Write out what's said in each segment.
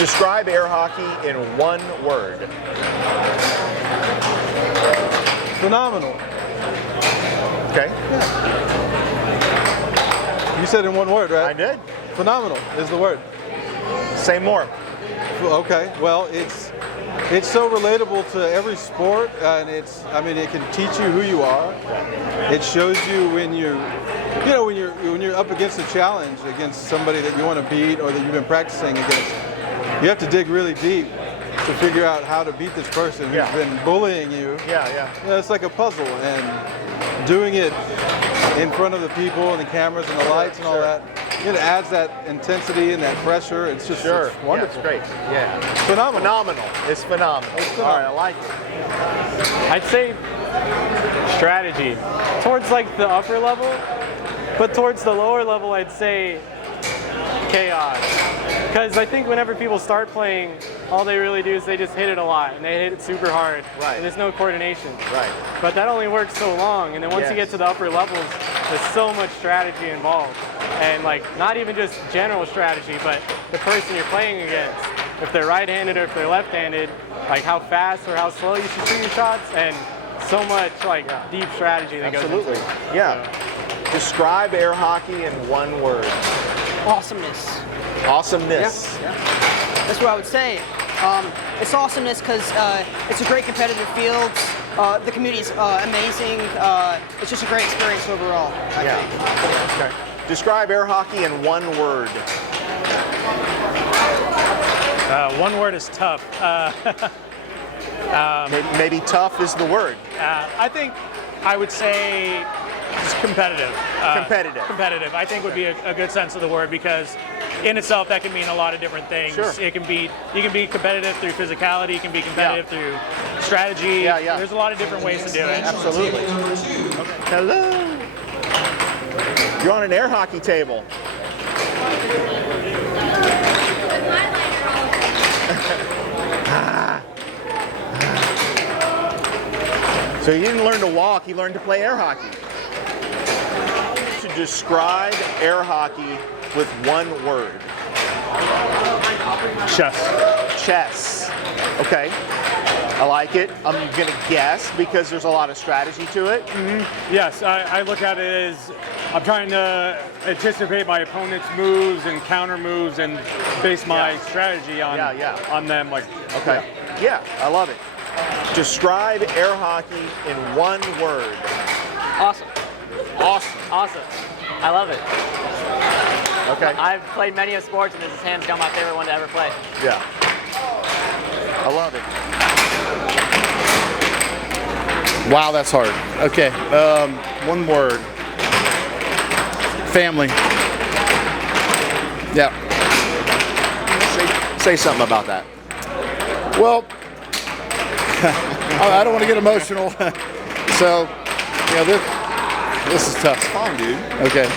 Describe air hockey in one word. Phenomenal. Okay. Yeah. You said in one word, right? I did. Phenomenal is the word. Say more. Okay. Well, it's so relatable to every sport, and it can teach you who you are. It shows you when you're up against a challenge against somebody that you want to beat or that you've been practicing against. You have to dig really deep to figure out how to beat this person who's been bullying you. Yeah. It's like a puzzle, and doing it in front of the people and the cameras and the lights and all that, it adds that intensity and that pressure. It's just it's wonderful. Yeah, it's great. Yeah. Phenomenal. It's phenomenal. All right, I like it. I'd say strategy towards like the upper level, but towards the lower level, I'd say chaos. Because I think whenever people start playing, all they really do is they just hit it a lot, and they hit it super hard, and there's no coordination. Right. But that only works so long, and then once you get to the upper levels, there's so much strategy involved. And like, not even just general strategy, but the person you're playing against. If they're right-handed or if they're left-handed, like how fast or how slow you should shoot your shots, and so much like deep strategy that goes into it. Yeah. Describe air hockey in one word. Awesomeness. Awesomeness. Yeah. That's what I would say. It's awesomeness because it's a great competitive field. The community is amazing. It's just a great experience overall, I think. Okay. Describe air hockey in one word. One word is tough. Maybe tough is the word. I think I would say just competitive. Competitive, I think would be a good sense of the word, because in itself that can mean a lot of different things. Sure. You can be competitive through physicality, you can be competitive through strategy. Yeah. There's a lot of different ways to do it. Absolutely. Okay. Hello. You're on an air hockey table. So he didn't learn to walk, he learned to play air hockey. To describe air hockey with one word. Chess. Chess. Okay. I like it. I'm going to guess because there's a lot of strategy to it. Mm-hmm. Yes, I look at it as I'm trying to anticipate my opponent's moves and counter moves and base my strategy on them. Like, okay. Yeah, I love it. Describe air hockey in one word. Awesome. Awesome. Awesome. I love it. Okay. I've played many of sports, and this is hands down my favorite one to ever play. Yeah. I love it. Wow, that's hard. Okay, one word. Family. Yeah. Say something about that. Well, I don't want to get emotional. So, this is tough. It's fine, dude. Okay.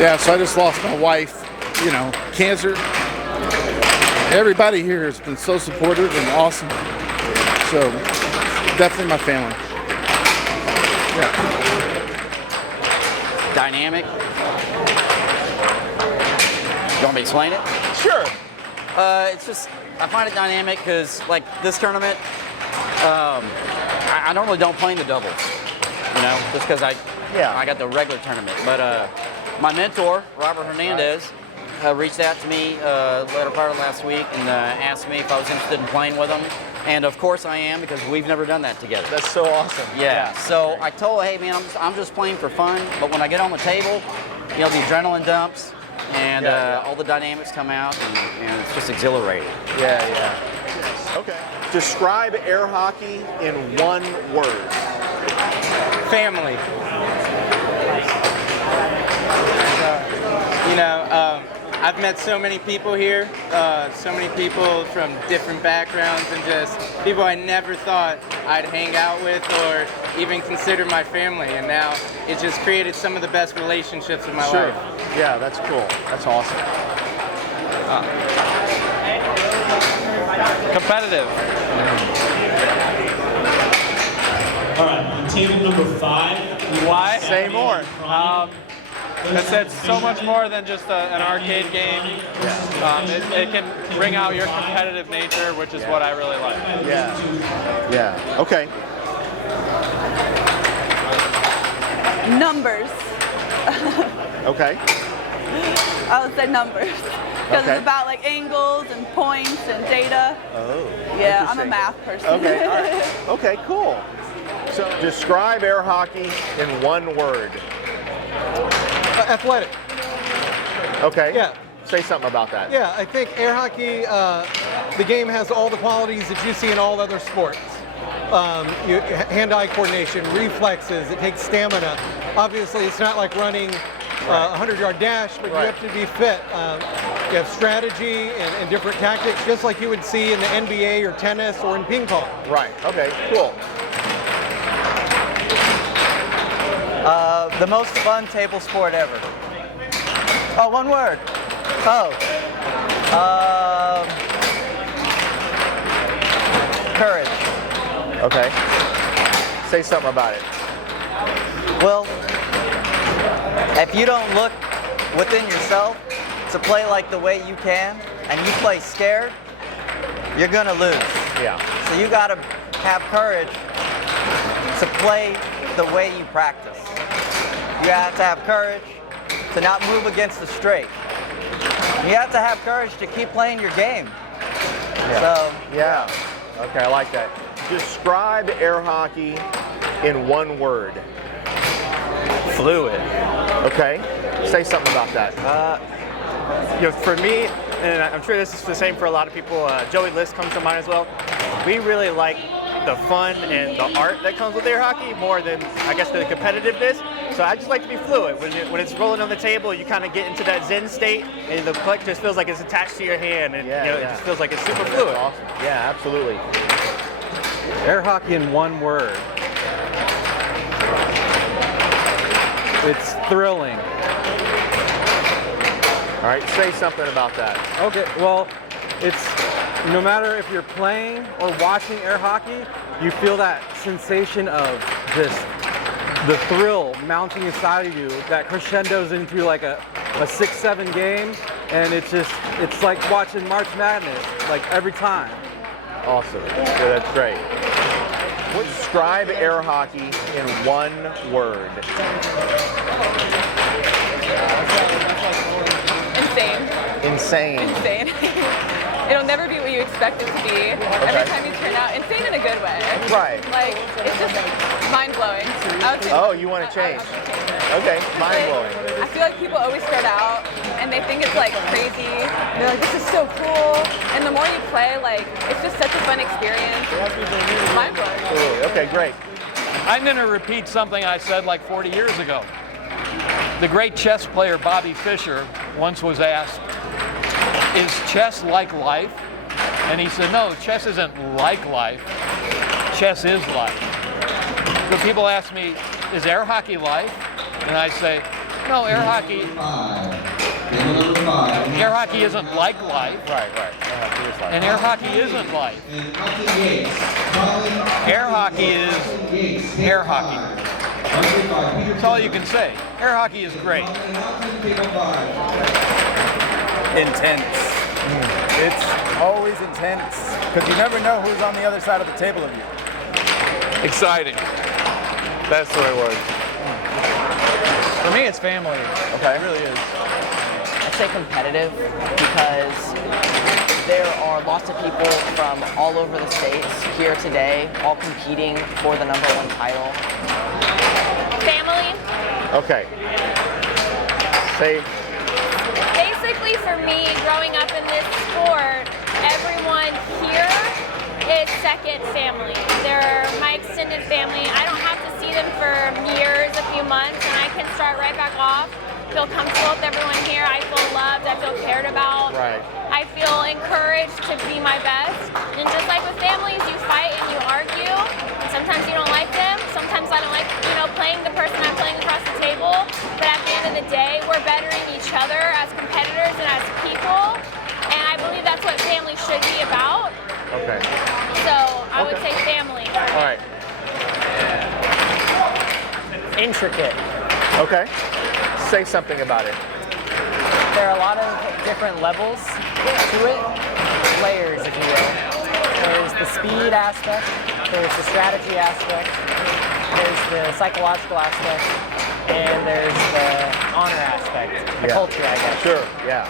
Yeah, so I just lost my wife, cancer. Everybody here has been so supportive and awesome. So, definitely my family. Yeah. Dynamic. You want me to explain it? Sure. It's just, I find it dynamic because, like, this tournament, I normally don't play in the doubles, just because I got the regular tournament. But my mentor, Robert Hernandez, reached out to me later part of last week and asked me if I was interested in playing with him. And of course I am, because we've never done that together. That's so awesome. Yeah. So I told, hey man, I'm just playing for fun. But when I get on the table, the adrenaline dumps, and all the dynamics come out, and it's just exhilarating. Yeah. Okay. Describe air hockey in one word. Family. I've met so many people here, so many people from different backgrounds, and just people I never thought I'd hang out with or even consider my family, and now it just created some of the best relationships of my life. Yeah, that's cool. That's awesome. Competitive. All right, on table number 5. Why? Say more. It's so much more than just an arcade game. It can bring out your competitive nature, which is what I really like. Yeah. Okay. Numbers. Okay. I would say numbers. Because it's about like angles and points and data. Oh. Yeah, I'm a math person. Okay. All right. Okay. Cool. So describe air hockey in one word. Athletic. Okay. Yeah. Say something about that. Yeah, I think air hockey, the game has all the qualities that you see in all other sports. Hand-eye coordination, reflexes, it takes stamina. Obviously, it's not like running a 100-yard dash, but you have to be fit. You have strategy and different tactics, just like you would see in the NBA or tennis or in ping pong. Right. Okay. Cool. The most fun table sport ever. Oh, one word. Courage. Okay. Say something about it. Well, if you don't look within yourself to play like the way you can, and you play scared, you're gonna lose. Yeah. So you gotta have courage to play the way you practice. You have to have courage to not move against the straight. You have to have courage to keep playing your game. Yeah. Okay, I like that. Describe air hockey in one word. Fluid. Okay. Say something about that. For me, and I'm sure this is the same for a lot of people, Joey Liss comes to mind as well. We really like the fun and the art that comes with air hockey more than, I guess, the competitiveness. So I just like to be fluid. When it's rolling on the table, you kind of get into that zen state, and the puck just feels like it's attached to your hand, and it just feels like it's super fluid. Awesome. Yeah, absolutely. Air hockey in one word. It's thrilling. All right, say something about that. Okay, well, it's no matter if you're playing or watching air hockey, you feel that sensation of just the thrill mounting inside of you that crescendos into like a 6-7 game, and it's like watching March Madness, like every time. Awesome. Yeah, that's great. Describe air hockey in one word. Insane. Insane. It'll never be what you expect it to be. Every time you turn out, insane in a good way. Right. Like, it's just mind-blowing. Oh, you want to change? Okay, mind-blowing. I feel like people always start out and they think it's like crazy. They're like, this is so cool. And the more you play, like, it's just such a fun experience. It's mind-blowing. Absolutely. Okay, great. I'm going to repeat something I said like 40 years ago. The great chess player Bobby Fischer once was asked, is chess like life? And he said, no, chess isn't like life. Chess is life. So people ask me, is air hockey life? And I say, no, air hockey isn't like life. Right. And air hockey isn't life. Air hockey is air hockey. That's all you can say. Air hockey is great. Intense. It's always intense because you never know who's on the other side of the table of you. Exciting. That's the right word. For me, it's family. Okay. It really is. I'd say competitive because there are lots of people from all over the states here today, all competing for the #1 title. Family. Okay. Say. Basically, for me, growing up in this sport, everyone here is second family. They're my extended family. I don't have to see them for years, a few months, and I can start right back off. Feel comfortable with everyone here. I feel loved. I feel cared about. Right. I feel encouraged to be my best. And just like with families, you fight and you argue. And sometimes you don't like them. Sometimes I don't like, playing the person I'm playing across the table. But at the end of the day, we're bettering each other as competitors and as people. And I believe that's what family should be about. Okay. So I would say family. All right. Intricate. Okay. Say something about it. There are a lot of different levels to it, layers, if you will. There's the speed aspect, there's the strategy aspect, there's the psychological aspect, and there's the honor aspect, the culture, I guess. Sure, yeah.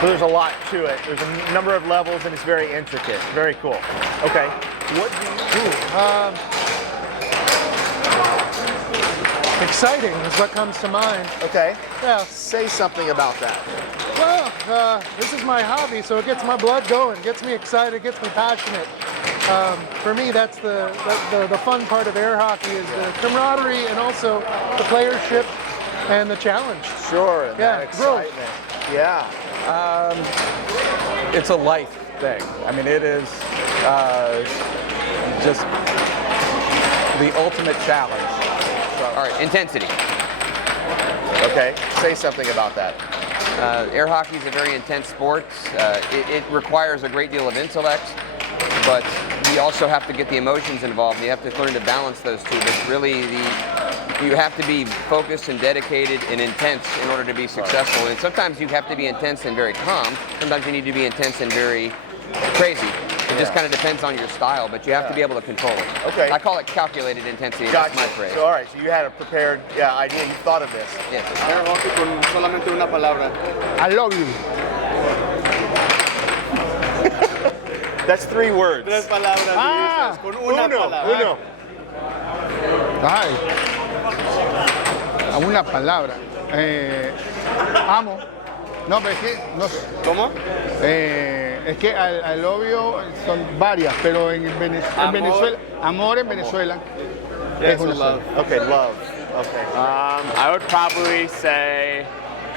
So there's a lot to it. There's a number of levels, and it's very intricate. Very cool. Okay. What do you do? Exciting is what comes to mind. Okay. Yeah. Say something about that. Well, this is my hobby, so it gets my blood going, gets me excited, gets me passionate. For me, that's the fun part of air hockey is the camaraderie and also the playership and the challenge. Sure. Yeah. Excitement. Yeah. It's a life thing. I mean, it is just the ultimate challenge. All right, intensity. Okay, say something about that. Air hockey is a very intense sport. It requires a great deal of intellect, but you also have to get the emotions involved. You have to learn to balance those two. But really, you have to be focused and dedicated and intense in order to be successful. Right. And sometimes you have to be intense and very calm. Sometimes you need to be intense and very crazy. It just kind of depends on your style, but you have to be able to control it. Okay. I call it calculated intensity. Gotcha. That's my phrase. So, all right, so you had a prepared idea. You thought of this. Yes. Con solamente una palabra. I love you. That's 3 words. Tres palabras. Con una palabra. Uno. Ay. Una palabra. Amo. No, pero es que no. ¿Cómo? Es que al obvio son varias, pero en Venezuela, amor en Venezuela es una sola. Okay, love. Okay. I would probably say,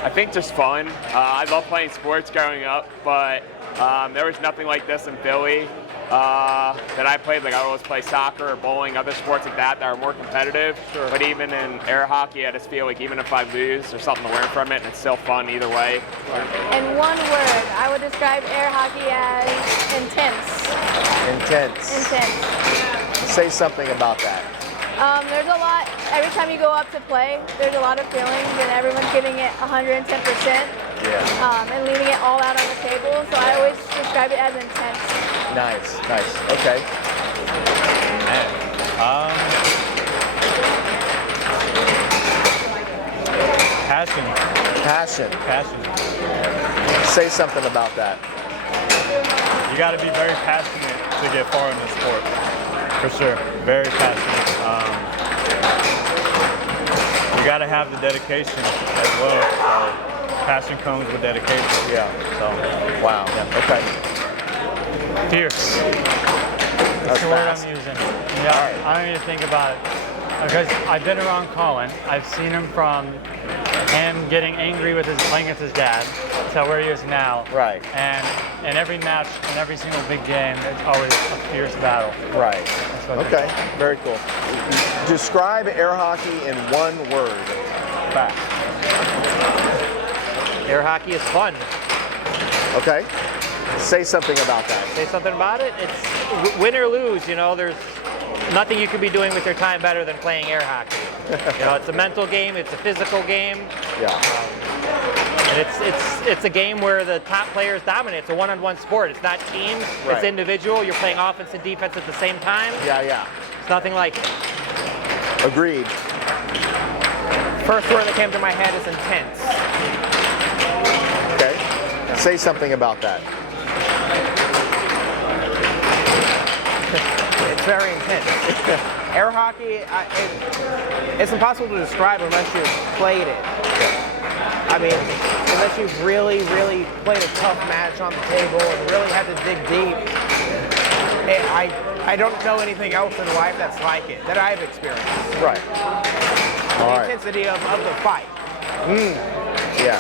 I think just fun. I love playing sports growing up, but there was nothing like this in Philly that I played. Like I would always play soccer or bowling, other sports like that are more competitive. Sure. But even in air hockey, I just feel like even if I lose, there's something to learn from it, and it's still fun either way. In one word, I would describe air hockey as intense. Intense. Intense. Say something about that. There's a lot, every time you go up to play, there's a lot of feelings and everyone's giving it 110%. Yeah. And leaving it all out on the table, so I always describe it as intense. Nice. Okay. Passion. Say something about that. You got to be very passionate to get far in this sport. For sure. Very passionate. You got to have the dedication as well. So passion comes with dedication. Yeah. So. Wow. Yeah. Okay. Fierce. That's the word I'm using. Yeah, I don't need to think about it. Because I've been around Colin. I've seen him from him getting angry with playing with his dad to where he is now. Right. And in every match, in every single big game, it's always a fierce battle. Right. Okay. Very cool. Describe air hockey in one word. Fast. Air hockey is fun. Okay. Say something about that. Say something about it. It's win or lose. You know, there's nothing you could be doing with your time better than playing air hockey. You know, it's a mental game. It's a physical game. Yeah. And it's a game where the top players dominate. It's a one-on-one sport. It's not teams. Right. It's individual. You're playing offense and defense at the same time. Yeah. It's nothing like it. Agreed. First word that came to my head is intense. Okay. Say something about that. It's very intense. Air hockey, it's impossible to describe unless you've played it. I mean, unless you've really, really played a tough match on the table and really had to dig deep. I don't know anything else in life that's like it, that I've experienced. Right. The intensity of the fight. Yeah.